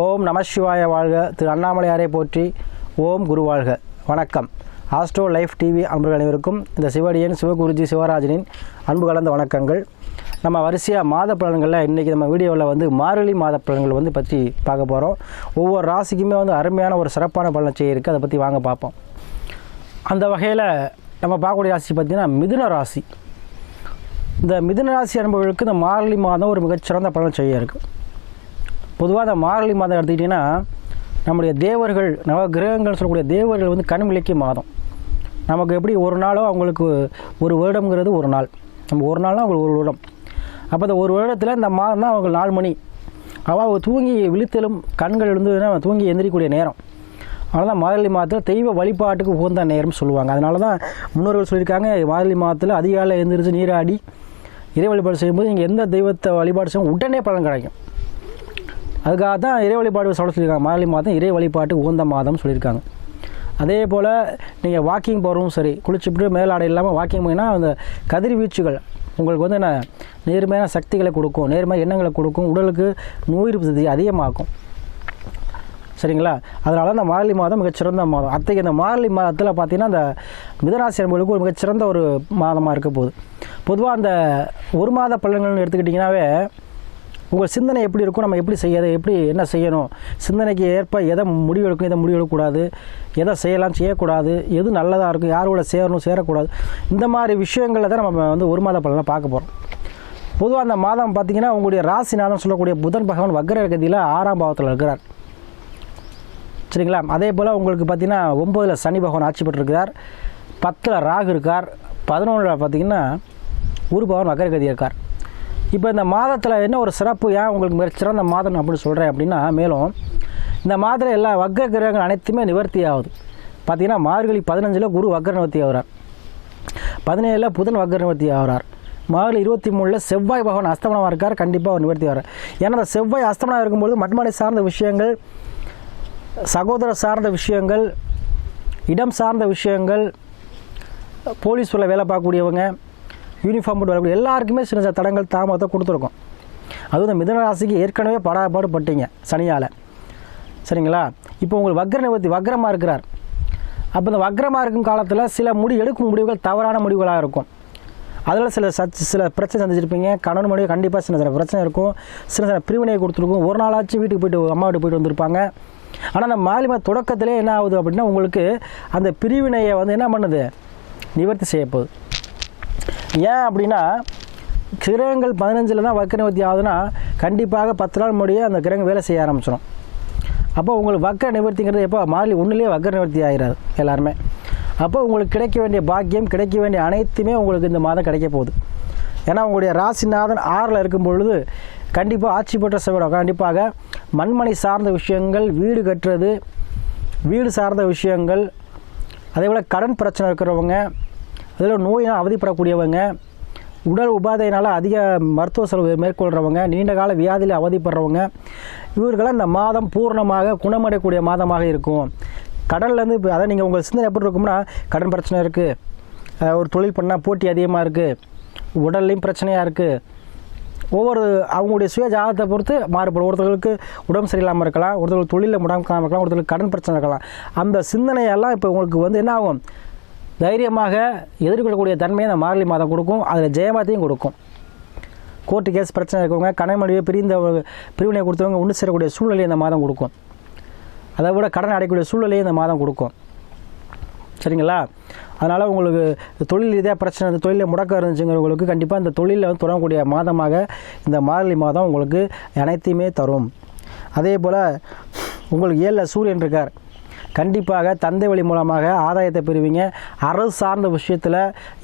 ஓம் நம சிவாய வாழ்க. திரு அண்ணாமலையாரை போற்றி ஓம் குரு வாழ்க. வணக்கம். ஆஸ்ட்ரோ லைஃப் டிவி அன்பர்கள் அனைவருக்கும் இந்த சிவடியன் சிவகுருஜி சிவராஜனின் அன்பு கலந்த வணக்கங்கள். நம்ம வரிசையாக மாத பலன்களில் இன்றைக்கி நம்ம வீடியோவில் வந்து மார்கழி மாத பலன்கள் வந்து பற்றி பார்க்க போகிறோம் ஒவ்வொரு ராசிக்குமே வந்து அருமையான ஒரு சிறப்பான பலன் செய்ய இருக்குது அதை பற்றி வாங்க பார்ப்போம். அந்த வகையில் நம்ம பார்க்கக்கூடிய ராசி பார்த்திங்கன்னா மிதுன ராசி. இந்த மிதுன ராசி அன்பர்களுக்கு இந்த மார்கழி மாதம் ஒரு மிகச்சிறந்த பலன் செய்ய இருக்குது பொதுவாக அந்த மார்கழி மாதம் எடுத்துக்கிட்டிங்கன்னா நம்முடைய தேவர்கள் நவ கிரகங்கள் சொல்லக்கூடிய தேவர்கள் வந்து கண்விளக்கி மாதம். நமக்கு எப்படி ஒரு நாளோ அவங்களுக்கு ஒரு வருடம்ங்கிறது ஒரு நாள். நம்ம ஒரு நாள்னா அவங்களுக்கு ஒரு வருடம். அப்போ இந்த ஒரு வருடத்தில் இந்த மாதம் தான் அவங்க நாலு மணி அவள் தூங்கி விழித்தலும் கண்கள் எழுந்ததுன்னா தூங்கி எந்திரிக்கக்கூடிய நேரம். அதனால தான் மார்கழி மாதத்தில் தெய்வ வழிபாட்டுக்கு உகந்த நேரம் சொல்லுவாங்க. அதனால தான் முன்னோர்கள் சொல்லியிருக்காங்க மார்கழி மாதத்தில் அதிகாலை எழுந்திரிச்சு நீராடி இறை வழிபாடு செய்யும்போது நீங்கள் எந்த தெய்வத்தை வழிபாடு செய்யும் உடனே பலன் கிடைக்கும். அதுக்காக தான் இறை வழிபாடு சொல்ல சொல்லியிருக்காங்க. மாலை மாதம் இறை வழிபாட்டு உகந்த மாதம் சொல்லியிருக்காங்க. அதே போல் நீங்கள் வாக்கிங் போகிறவும் சரி குளிச்சுட்டு மேலாடை இல்லாமல் வாக்கிங் போனீங்கன்னா அந்த கதிர்வீச்சுகள் உங்களுக்கு வந்து என்ன நேர்மையான சக்திகளை கொடுக்கும் நேர்மையான எண்ணங்களை கொடுக்கும் உடலுக்கு நோய் எதிர்ப்பு சக்தி அதிகமாக்கும் சரிங்களா? அதனால் அந்த மார்கழி மாதம் மிகச்சிறந்த மாதம். அத்தகைய இந்த மார்கழி மாதத்தில் பார்த்தீங்கன்னா அந்த மிதராசி என்பதுக்கு ஒரு மிகச்சிறந்த ஒரு மாதமாக இருக்க போகுது. பொதுவாக அந்த ஒரு மாத பலன்கள்னு எடுத்துக்கிட்டிங்கனாவே உங்கள் சிந்தனை எப்படி இருக்கும் நம்ம எப்படி செய்யறது எப்படி என்ன செய்யணும்? சிந்தனைக்கு ஏற்ப எதை முடிவு எடுக்கணும் எதை முடிவு எடுக்கக்கூடாது எதை செய்யலாம் செய்யக்கூடாது? எது நல்லதாக இருக்கும் யார் கூட சேரணும் சேரக்கூடாது? இந்த மாதிரி விஷயங்களில் தான் நம்ம வந்து ஒரு மாத பலனை பார்க்க போகிறோம் பொதுவாக அந்த மாதம் பார்த்தீங்கன்னா உங்களுடைய ராசிநாதன் சொல்லக்கூடிய புதன் பகவான் வக்ர கதியில் ஆறாம் பாவத்தில் இருக்கிறார். சரிங்களா? அதே போல் உங்களுக்கு பார்த்தீங்கன்னா ஒம்பதில் சனி பகவான் ஆட்சி பெற்றிருக்கிறார். பத்தில் ராகு இருக்கார். பதினொன்றில் பார்த்தீங்கன்னா ஒரு பகவான் வக்ரகதி இருக்கார். இப்போ இந்த மாதத்தில் என்ன ஒரு சிறப்பு? ஏன் உங்களுக்கு மிக சிறந்த மாதம் அப்படின்னு சொல்கிறேன் அப்படின்னா மேலும் இந்த மாதத்தில் எல்லா வக்க கிரகங்கள் அனைத்துமே நிவர்த்தி ஆகுது. பார்த்தீங்கன்னா மார்கழி பதினஞ்சில் குரு வக்கர நிவர்த்தி ஆகிறார். பதினேழில் புதன் வக்கர நிவர்த்தி ஆகிறார். மார்கழி இருபத்தி மூணில் செவ்வாய் பகவான் அஸ்தமனமாக இருக்கார். கண்டிப்பாக அவர் நிவர்த்தி ஆகிறார் ஏன்னா அந்த செவ்வாய் அஸ்தமனம் இருக்கும்போது மட்மனை சார்ந்த விஷயங்கள் சகோதர சார்ந்த விஷயங்கள் இடம் சார்ந்த விஷயங்கள் போலீஸ் உள்ள வேலை பார்க்கக்கூடியவங்க யூனிஃபார்ம் போட்டு வரக்கூடிய எல்லாருக்குமே சின்ன சின்ன தடங்கள் தாமதத்தை கொடுத்துருக்கோம். அதுவும் இந்த மிதனராசிக்கு ஏற்கனவே படாபாடு பட்டீங்க சனியால். சரிங்களா? இப்போ உங்களுக்கு வக்ர நிவர்த்தி வக்ரமாக இருக்கிறார். அப்போ இந்த வக்ரமாக இருக்கும் காலத்தில் சில முடி எடுக்கும் முடிவுகள் தவறான முடிவுகளாக இருக்கும். அதில் சில சச் சில பிரச்சனை சந்திச்சிருப்பீங்க. கணவன் மனைவி கண்டிப்பாக சின்ன சின்ன பிரச்சனை இருக்கும். சின்ன சின்ன பிரிவினையை கொடுத்துருக்கும். ஒரு நாளாச்சும் வீட்டுக்கு போயிட்டு அம்மா வீட்டு போயிட்டு வந்திருப்பாங்க. ஆனால் அந்த மாலிமா தொடக்கத்திலே என்ன ஆகுது அப்படின்னா உங்களுக்கு அந்த பிரிவினையை வந்து என்ன பண்ணுது? நிவர்த்தி செய்யப்போகுது ஏன் அப்படின்னா கிரகங்கள் பதினஞ்சில் தான் வக்கர நிவர்த்தி ஆகுதுன்னா கண்டிப்பாக பத்து நாள் முடியே அந்த கிரகம் வேலை செய்ய ஆரம்பிச்சிடும். அப்போ உங்களுக்கு வக்கர நிவர்த்திங்கிறது எப்போ? மாறி ஒன்றுலேயே வக்கர நிவர்த்தி ஆகிறாரு எல்லாருமே. அப்போ உங்களுக்கு கிடைக்க வேண்டிய பாக்கியம் கிடைக்க வேண்டிய அனைத்துமே உங்களுக்கு இந்த மாதம் கிடைக்க போகுது. ஏன்னா உங்களுடைய ராசிநாதன் ஆறில் இருக்கும் பொழுது கண்டிப்பாக ஆட்சி பெற்ற செவ்வாய் கண்டிப்பாக மண்மனை சார்ந்த விஷயங்கள் வீடு கட்டுறது வீடு சார்ந்த விஷயங்கள் அதே போல் கடன் பிரச்சனை இருக்கிறவங்க அதில் நோயினால் அவதிப்படக்கூடியவங்க உடல் உபாதையினால் அதிக மருத்துவ செலவு மேற்கொள்கிறவங்க நீண்ட கால வியாதியில் அவதிப்படுறவங்க இவர்களெல்லாம் இந்த மாதம் பூர்ணமாக குணமடையக்கூடிய மாதமாக இருக்கும். கடல்லேருந்து இப்போ அதை நீங்கள் உங்கள் சிந்தனை எப்படி இருக்கும்னா கடன் பிரச்சனை இருக்குது ஒரு தொழில் பண்ணால் போட்டி அதிகமாக இருக்குது உடல்லையும் பிரச்சனையாக இருக்குது ஒவ்வொரு அவங்களுடைய சுய ஜாதகத்தை பொறுத்து மாறுபடும். ஒருத்தர்களுக்கு உடம்பு சரியில்லாமல் இருக்கலாம் ஒருத்தர்களுக்கு தொழிலில் முடாமல் இருக்கலாம் ஒருத்தர்களுக்கு கடன் பிரச்சனை இருக்கலாம். அந்த சிந்தனையெல்லாம் இப்போ உங்களுக்கு வந்து என்ன ஆகும்? தைரியமாக எதிர்கொள்ளக்கூடிய தன்மையை அந்த மார்கழி மாதம் கொடுக்கும். அதில் ஜெயமாத்தையும் கொடுக்கும். கோர்ட்டு கேஸ் பிரச்சனை இருக்கவங்க கணமொழியை பிரிந்த பிரிவினை கொடுத்தவங்க ஒன்று சேரக்கூடிய சூழ்நிலையை இந்த மாதம் கொடுக்கும். அதை விட கடன் அடையக்கூடிய சூழ்நிலையை இந்த மாதம் கொடுக்கும். சரிங்களா? அதனால் உங்களுக்கு தொழில் ரீதியாக பிரச்சனை அந்த தொழிலில் முடக்கம் இருந்துச்சுங்கிறவங்களுக்கு கண்டிப்பாக இந்த தொழிலில் வந்து தொடங்கக்கூடிய மாதமாக இந்த மார்கழி மாதம் உங்களுக்கு அனைத்தையுமே தரும். அதே போல் உங்களுக்கு ஏழில் சூரியன் இருக்கார். கண்டிப்பாக தந்தை வழி மூலமாக ஆதாயத்தை பெறுவீங்க. அரசு சார்ந்த விஷயத்தில்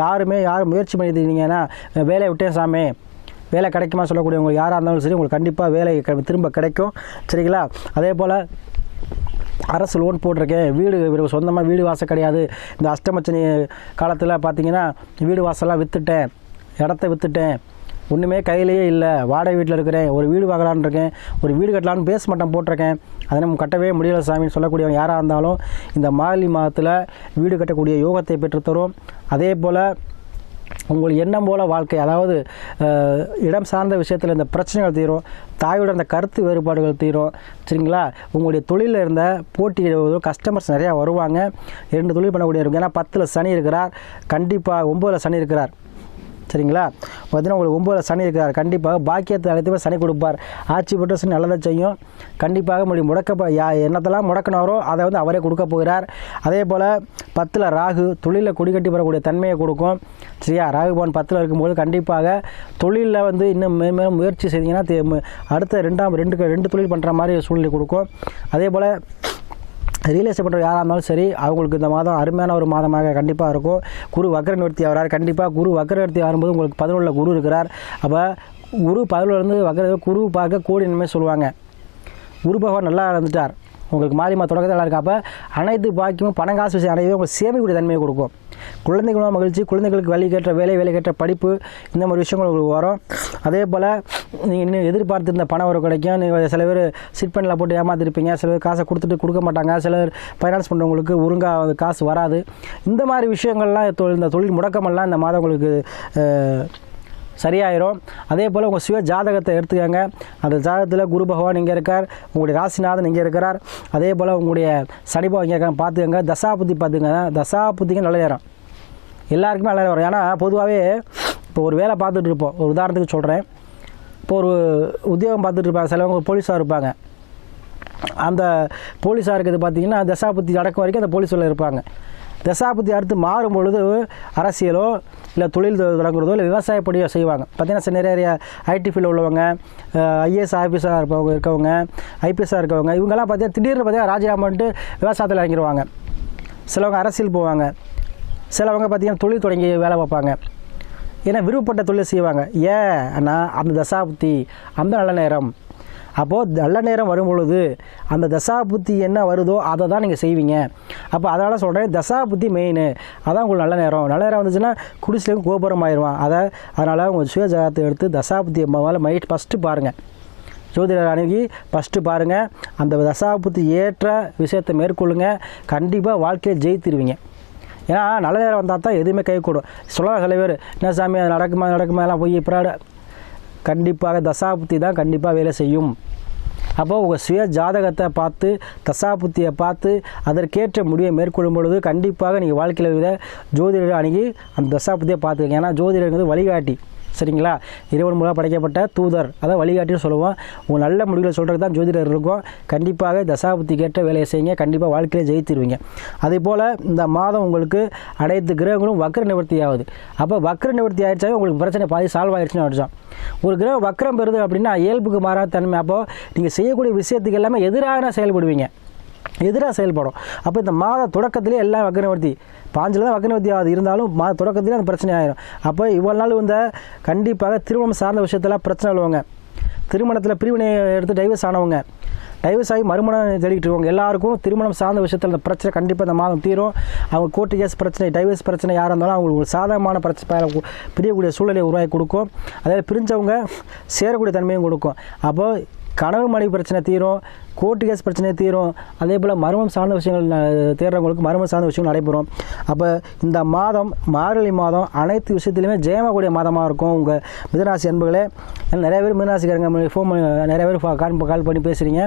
யாருமே யார் முயற்சி பண்ணியிருந்தீங்கன்னா வேலையை விட்டேன் சாமி. வேலை கிடைக்குமா சொல்லக்கூடியவங்க யாராக இருந்தாலும் சரி உங்களுக்கு கண்டிப்பாக வேலை திரும்ப கிடைக்கும். சரிங்களா? அதே போல் அரசு லோன் போட்டிருக்கேன். வீடு சொந்தமாக வீடு வாசல் கிடையாது. இந்த அஷ்டமச்சனி காலத்தில் பார்த்தீங்கன்னா வீடு வாசல்லாம் விற்றுட்டேன் இடத்த விற்றுட்டேன் ஒன்றுமே கையிலேயே இல்லை. வாடகை வீட்டில் இருக்கிறேன். ஒரு வீடு வாங்கலான்னு இருக்கேன். ஒரு வீடு கட்டலான்னு பேஸ் மட்டம் போட்டிருக்கேன். அதை நம்ம கட்டவே முடியல சாமின்னு சொல்லக்கூடியவங்க யாராக இருந்தாலும் இந்த மார்கழி மாதத்தில் வீடு கட்டக்கூடிய யோகத்தை பெற்றுத்தரும். அதே போல் உங்களுக்கு எண்ணம் போல வாழ்க்கை அதாவது இடம் சார்ந்த விஷயத்தில் இந்த பிரச்சனைகள் தீரும். தாயோட இந்த கருத்து வேறுபாடுகள் தீரும். சரிங்களா? உங்களுடைய தொழிலில் இருந்த போட்டி கஸ்டமர்ஸ் நிறையா வருவாங்க. ரெண்டு தொழில் பண்ணக்கூடிய இருக்கும் ஏன்னா பத்தில் சனி இருக்கிறார். கண்டிப்பாக ஒம்பதில் சனி இருக்கிறார். சரிங்களா? பார்த்தீங்கன்னா உங்களுக்கு ஒம்பதில் சனி இருக்கிறார் கண்டிப்பாக பாக்கியத்தை அனைத்துமே சனி கொடுப்பார். ஆட்சி பெற்ற சனி நல்லதை செய்யும். கண்டிப்பாக முடியும் முடக்க யா என்னத்தெல்லாம் முடக்கினாரோ அதை வந்து அவரே கொடுக்க போகிறார். அதே போல் பத்தில் ராகு தொழிலில் குடிக்கட்டி வரக்கூடிய தன்மையை கொடுக்கும். சரியா? ராகு பவன் பத்தில் இருக்கும்போது கண்டிப்பாக தொழிலில் வந்து இன்னும் மேலும் முயற்சி செய்தீங்கன்னா அடுத்த ரெண்டாம் ரெண்டு ரெண்டு தொழில் பண்ணுற மாதிரி சூழ்நிலை கொடுக்கும். அதே போல் ரியலைஸ் பண்ணுற யாராக இருந்தாலும் சரி அவங்களுக்கு இந்த மாதம் அருமையான ஒரு மாதமாக கண்டிப்பாக இருக்கும். குரு வக்ர நிவர்த்தி ஆகிறார் கண்டிப்பாக குரு வக்ர நிவர்த்தி ஆகும்போது உங்களுக்கு பதினொன்றில் குரு இருக்கிறார். அப்போ குரு பதினொன்றுலேருந்து வக்ர குரு பார்க்க கோடி இனிமேல் சொல்லுவாங்க. குரு பகவான் நல்லா இருந்துட்டார். உங்களுக்கு மாறிமா தொடக்கத்தில் நல்லா இருக்கா அப்போ அனைத்து பாக்கியமும் பணம் காசு விஷயம் அனைத்தும் உங்களுக்கு சேமிக்கூடிய தன்மையை கொடுக்கும். குழந்தைகளும் மகிழ்ச்சி குழந்தைகளுக்கு வேலைக்கேற்ற வேலை வேலைக்கேற்ற படிப்பு இந்த மாதிரி விஷயங்கள் உங்களுக்கு வரும். அதே போல் நீங்கள் இன்னும் எதிர்பார்த்துருந்த பணம் வரும் கிடைக்கும். நீங்கள் சில பேர் சிட் பண்ணில் போட்டு ஏமாத்திருப்பீங்க. சில பேர் காசை கொடுத்துட்டு கொடுக்க மாட்டாங்க. சில பேர் ஃபைனான்ஸ் பண்ணுறவங்களுக்கு ஒழுங்காக காசு வராது. இந்த மாதிரி விஷயங்கள்லாம் தொழில் இந்த தொழில் முடக்கமெல்லாம் இந்த மாதம் உங்களுக்கு சரியாயிரும். அதே போல் உங்கள் சுய ஜாதகத்தை எடுத்துக்கோங்க. அந்த ஜாதகத்தில் குரு பகவான் இங்கே இருக்கார். உங்களுடைய ராசிநாதன் இங்கே இருக்கிறார். அதே போல் உங்களுடைய சனி இங்கே இருக்காங்க பார்த்துக்கோங்க. தசாபுத்தி பார்த்துங்க தசாபுத்திக்கு நல்ல நேரம். எல்லாருக்குமே நல்ல வரும். ஏன்னா பொதுவாகவே இப்போ ஒரு வேலை பார்த்துட்டு இருப்போம். ஒரு உதாரணத்துக்கு சொல்கிறேன் இப்போ ஒரு உத்தியோகம் பார்த்துட்டு இருப்பாங்க. சிலவங்க போலீஸாக இருப்பாங்க. அந்த போலீஸாக இருக்கிறது பார்த்தீங்கன்னா தசாபுத்தி அடக்கம் வரைக்கும் அந்த போலீஸில் இருப்பாங்க. தசாபுத்தி அடுத்து மாறும் பொழுது அரசியலோ இல்லை தொழில் தொடங்குறதோ இல்லை விவசாய செய்வாங்க. பார்த்தீங்கன்னா நிறைய நிறைய ஐடி ஃபீல்டில் உள்ளவங்க ஐஏஎஸ் ஆஃபீஸராக இருப்பவங்க இருக்கவங்க ஐபிஎஸ்ஸாக இருக்கவங்க இவங்கெல்லாம் பார்த்தீங்கன்னா திடீர்னு பார்த்தீங்கன்னா ராஜினாமான்ட்டு விவசாயத்தில் இறங்கிடுவாங்க சிலவங்க அரசியல் போவாங்க. சிலவங்க பார்த்தீங்கன்னா தொழில் தொடங்கி வேலை பார்ப்பாங்க. ஏன்னா விருப்பப்பட்ட தொழில் செய்வாங்க. ஏன் அண்ணா அந்த தசாபுத்தி அந்த நல்ல நேரம். அப்போது நல்ல நேரம் வரும்பொழுது அந்த தசாபுத்தி என்ன வருதோ அதை தான் நீங்கள் செய்வீங்க. அப்போ அதனால் சொல்கிறேன் தசாபுத்தி மெயின் அதான் உங்களுக்கு நல்ல நேரம். நல்ல நேரம் வந்துச்சுன்னா குடிசிலையும் கோபுரம் ஆயிடுவான் அதை அதனால் உங்கள் சுய ஜாதகத்தை எடுத்து தசாபுத்தி மேலே மைட் ஃபஸ்ட்டு பாருங்கள் ஜோதிடர் அணுகி ஃபஸ்ட்டு பாருங்கள் அந்த தசாபுத்தி ஏற்ற விஷயத்தை மேற்கொள்ளுங்க. கண்டிப்பாக வாழ்க்கையை ஜெயித்திருவீங்க. ஏன்னா நல்ல நேரம் வந்தால் தான் எதுவுமே கை கூடும். சொல்லலாம் சில பேர் என்ன சாமி அது நடக்குமா நடக்குமா? எல்லாம் போய் இப்படாட கண்டிப்பாக தசாபுத்தி தான் கண்டிப்பாக வேலை செய்யும். அப்போது உங்கள் சுய ஜாதகத்தை பார்த்து தசாபுத்தியை பார்த்து அதற்கேற்ற முடிவை மேற்கொள்ளும் பொழுது கண்டிப்பாக நீங்கள் வாழ்க்கையில் வித ஜோதிடரை அணுகி அந்த தசாபுத்தியை பார்த்துக்கங்க. ஏன்னா ஜோதிடங்கிறது வழிகாட்டி. சரிங்களா? இறைவன் மூலம் படைக்கப்பட்ட தூதர். அதாவது வழிகாட்டின்னு சொல்லுவோம். உங்கள் நல்ல முடிவுகளை சொல்கிறது தான் ஜோதிடர் இருக்கும். கண்டிப்பாக தசாபுத்தி கேட்ட வேலையை செய்யுங்க. கண்டிப்பாக வாழ்க்கையில் ஜெயித்திருவீங்க. அதே போல் இந்த மாதம் உங்களுக்கு அனைத்து கிரகங்களும் வக்ர நிவர்த்தி ஆகுது. அப்போ வக்ர நிவர்த்தி ஆயிடுச்சாவே உங்களுக்கு பிரச்சனை பாதி சால்வ் ஆயிடுச்சுன்னு அடிச்சோம் ஒரு கிரகம் வக்ரம் பெறுது அப்படின்னா இயல்புக்கு மாறாத தன்மை. அப்போது நீங்கள் செய்யக்கூடிய விஷயத்துக்கு எல்லாமே எதிராக செயல்படுவீங்க. எதிராக செயல்படும். அப்போ இந்த மாத தொடக்கத்திலே எல்லாம் வக்ரவர்த்தி பாஞ்சில் தான் வக்ரவர்த்தி ஆகுது இருந்தாலும் மாத தொடக்கத்திலே அந்த பிரச்சனை ஆயிரும். அப்போ இவ்வளோ நாள் இந்த கண்டிப்பாக திருமணம் சார்ந்த விஷயத்தெல்லாம் பிரச்சனை உள்ளவங்க திருமணத்தில் பிரிவினை எடுத்து டைவர்ஸ் ஆனவங்க டைவர்ஸ் ஆகி மறுமணம் தேடிக்கிட்டு இருக்கவங்க எல்லாருக்கும் திருமணம் சார்ந்த விஷயத்தில் அந்த பிரச்சனை கண்டிப்பாக இந்த மாதம் தீரும். அவங்க கோர்ட்டு கேஸ் பிரச்சனை டைவர்ஸ் பிரச்சனை யாராக இருந்தாலும் அவங்களுக்கு சாதகமான பிரச்சனை பிரியக்கூடிய சூழ்நிலையை உருவாக்கி கொடுக்கும். அதே பிரிஞ்சவங்க சேரக்கூடிய தன்மையும் கொடுக்கும். அப்போது கணவன் மனைவி பிரச்சனை தீரும். கோர்ட்டு கேஸ் பிரச்சனை தீரும். அதே போல் மர்மம் சார்ந்த விஷயங்கள் தேடுறவங்களுக்கு மர்மம் சார்ந்த விஷயங்கள் நடைபெறும். அப்போ இந்த மாதம் மார்கழி மாதம் அனைத்து விஷயத்துலையுமே ஜெயமாக்கூடிய மாதமாக இருக்கும் உங்கள் மிதராசி அன்புகளே. நிறைய பேர் மிதராசிக்காரங்க ஃபோன் நிறைய பேர் கால் கால் பண்ணி பேசுகிறீங்க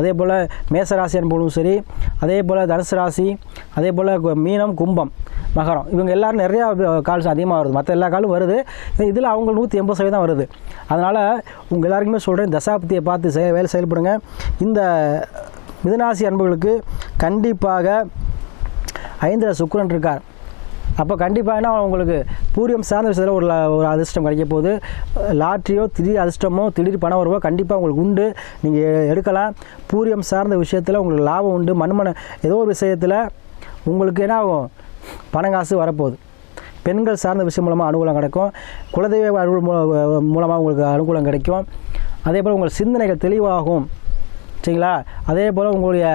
அதே போல் மேசராசி அன்புகளும் சரி அதே போல் தனுசு ராசி அதே போல் மீனம் கும்பம் மகரம். இவங்க எல்லாரும் நிறையா கால்ஸ் அதிகமாக வருது. மற்ற எல்லா காலும் வருது. இதில் அவங்க நூற்றி எண்பது சதவீதம் வருது. அதனால் உங்கள் எல்லாருக்குமே சொல்கிறேன் தசாப்தியை பார்த்து செய வேலை செயல்படுங்க. இந்த மிதனாசி அன்புகளுக்கு கண்டிப்பாக ஐந்தில் சுக்கரன் இருக்கார். அப்போ கண்டிப்பாக என்ன உங்களுக்கு? பூரியம் சார்ந்த விஷயத்தில் ஒரு ஒரு அதிர்ஷ்டம் கிடைக்க போகுது. லாட்ரியோ திடீர் அதிர்ஷ்டமோ திடீர் பணம் வருவோ கண்டிப்பாக உங்களுக்கு உண்டு. நீங்கள் எடுக்கலாம். பூரியம் சார்ந்த விஷயத்தில் உங்களுக்கு லாபம் உண்டு. மண்மன ஏதோ ஒரு விஷயத்தில் உங்களுக்கு என்ன ஆகும்? பணம் காசு வரப்போகுது. பெண்கள் சார்ந்த விஷயம் மூலமாக அனுகூலம் கிடைக்கும். குலதெய்வ அனுகூலம் மூல- மூலமாக உங்களுக்கு அனுகூலம் கிடைக்கும். அதே போல் உங்கள் சிந்தனைகள் தெளிவாகும். சரிங்களா? அதே போல் உங்களுடைய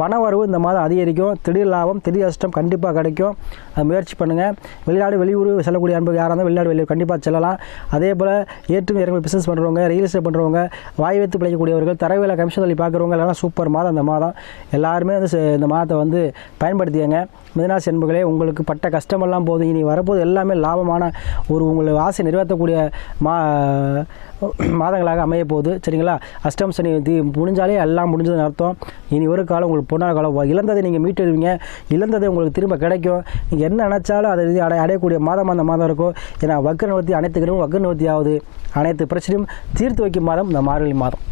பண வரவு இந்த மாதம் அதிகரிக்கும். திடீர் லாபம் திடீர் அஷ்டம் கண்டிப்பாக கிடைக்கும். அது முயற்சி பண்ணுங்கள் வெளிநாடு வெளியூர் செல்லக்கூடிய அன்பு யாராக இருந்தாலும் வெளிநாடு வெளியூர் கண்டிப்பாக செல்லலாம். அதே போல் ஏற்றுமதி இறங்கல் பிஸ்னஸ் பண்ணுறவங்க ரியல் எஸ்டேட் பண்ணுறவங்க வாய் வைத்து பிழைக்கக்கூடியவர்கள் தரவேல கமிஷன் சொல்லி பார்க்குறவங்க எல்லாம் சூப்பர் மாதம் இந்த மாதம். எல்லாருமே வந்து இந்த மாதத்தை வந்து பயன்படுத்தியங்க மிதனாசி அன்புகளே உங்களுக்கு பட்ட கஷ்டமெல்லாம் போதும். இனி வரப்போது எல்லாமே லாபமான ஒரு உங்களை ஆசை நிறைவேற்றக்கூடிய மா மாதங்களாக அமைய போகுது சரிங்களா? அஷ்டம் சனி முடிஞ்சாலே எல்லாம் முடிஞ்சதுன்னு அர்த்தம். இனி ஒரு காலம் உங்களுக்கு பொன்னான காலம் இழந்ததை நீங்கள் மீட்டெடுவீங்க. இழந்ததை உங்களுக்கு திரும்ப கிடைக்கும். நீங்கள் என்ன நினச்சாலும் அதை அடை அடையக்கூடிய மாதம் அந்த மாதம் இருக்கும். ஏன்னா வக்ர நிவர்த்தி அனைத்து கிரகமும் வக்ர நிவர்த்தி ஆகுது அனைத்து பிரச்சனையும் தீர்த்து வைக்கும் மாதம் இந்த மார்கழி மாதம்.